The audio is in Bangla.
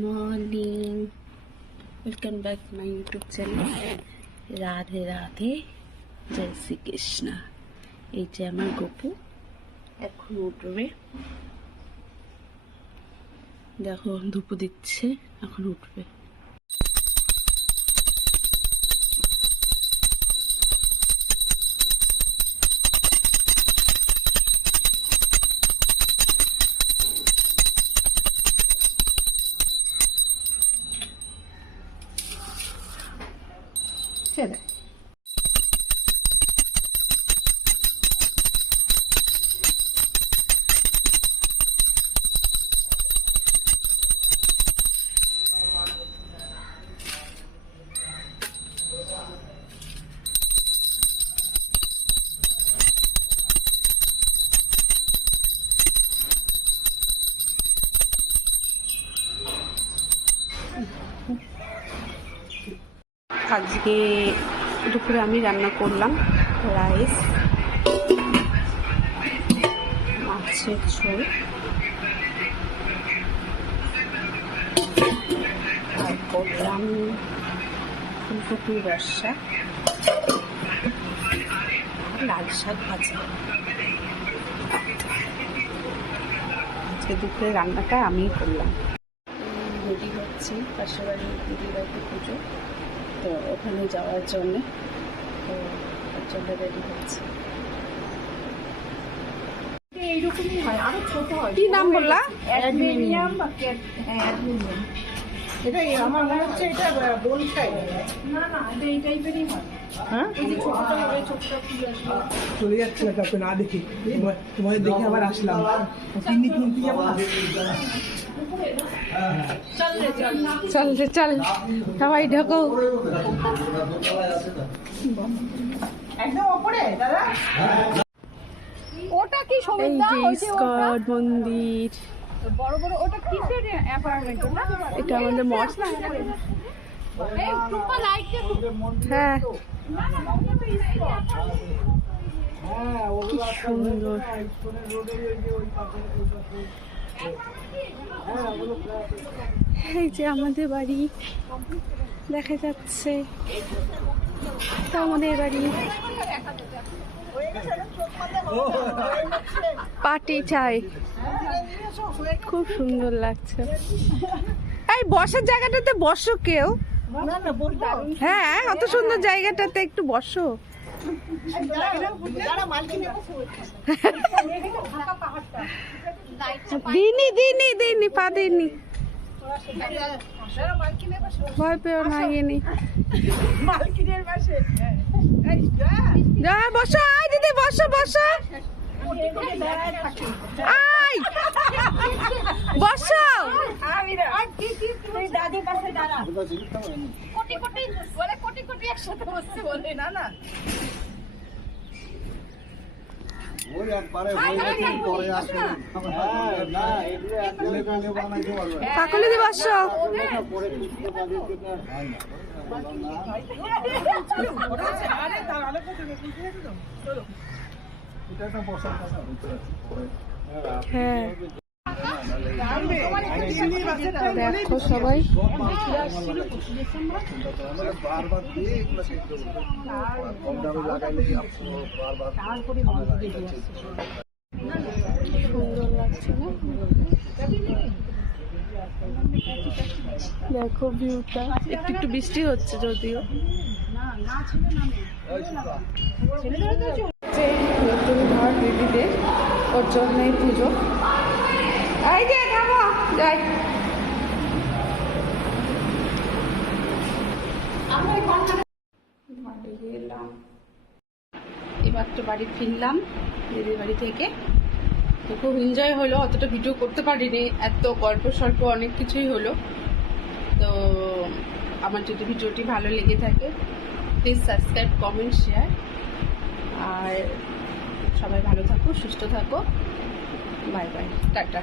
Morning, welcome back my YouTube channel. Radhe Radhe, জয় শ্রীকৃষ্ণ। এই যে আমার গপু এখন উঠবে, দেখো ধূপ দিচ্ছে, এখন উঠবে। ছেড়ে আজকে দুপুরে আমি রান্না করলাম রাইস, মাছের ঝোল আর করলাম ফুলকপির রসা, লাল শাক ভাজা। আজকে দুপুরে রান্নাটা আমিই করলাম। রেডি হচ্ছি, পাশের বাড়ির দিদির বাড়িতে পুজো, তো ওখানে যাওয়ার জন্যে, তো ওর জন্য রেডি হচ্ছে। এইরকমই হয়, আরো ছোট হয়। কি নাম বললা? অ্যাডমিনিয়াম বা অ্যাডমিনিয়াম। এটাই আমার মনে হচ্ছে এটা বনসাই। না না, এটা এই টাইপেরই হয়। হ্যাঁ, এই যে ছোটটা হবে, ছোটটা ফুল আসবে। চলে যাচ্ছে না কাউকে না দেখে, তোমাদের দেখে আবার আসলাম। কিনতে কিনতে যাবো না। চল রে চল। চল রে চল, সবাই ঢোকো। একদম ওপরে দাদা। ওটা কি এই সমিতা? যে ইস্কন মন্দির, বড় বড় ওটা কিসের অ্যাপার্টমেন্ট? ওটা এটা আমাদের মঠ। এই টুপা লাইট দে। হ্যাঁ, হ্যাঁ, কি সুন্দর। এই যে আমাদের বাড়ি দেখা যাচ্ছে, এটা আমাদের বাড়ি। পার্টি চাই, খুব সুন্দর লাগছে। এই বসার জায়গাটাতে বসো কেউ। না না বলবো। হ্যাঁ, অত সুন্দর জায়গাটাতে একটু বসো। যারা মালকিন দিনি দিনি দিনি পা দিনি, ভয় পেও না, গিনি মালকিনের পাশে। যা বসো। আয় দিদি, বসো বসো, আয় বসো। দাদির পাশে দাঁড়া। কোটি কোটি বলে, কোটি কোটি একসাথে বসছে বলে। না না কাকলি দি বসো। হ্যাঁ, দেখো সবাই সুন্দর লাগছে না? দেখো ভিউটা, একটু একটু বৃষ্টি হচ্ছে যদিও। নতুন ঘর দিদিদের, ওর জন্যই পুজো। এই যে খাবো, যাই। এলাম, এবার তো বাড়ি ফিরলাম দিদির বাড়ি থেকে। তো খুব এনজয় হলো, অতটা ভিডিও করতে পারিনি, এত গল্প সল্প অনেক কিছুই হলো। তো আমার যদি ভিডিওটি ভালো লেগে থাকে, প্লিজ সাবস্ক্রাইব, কমেন্ট, শেয়ার। আর সবাই ভালো থাকো, সুস্থ থাকো। Bye bye, tata.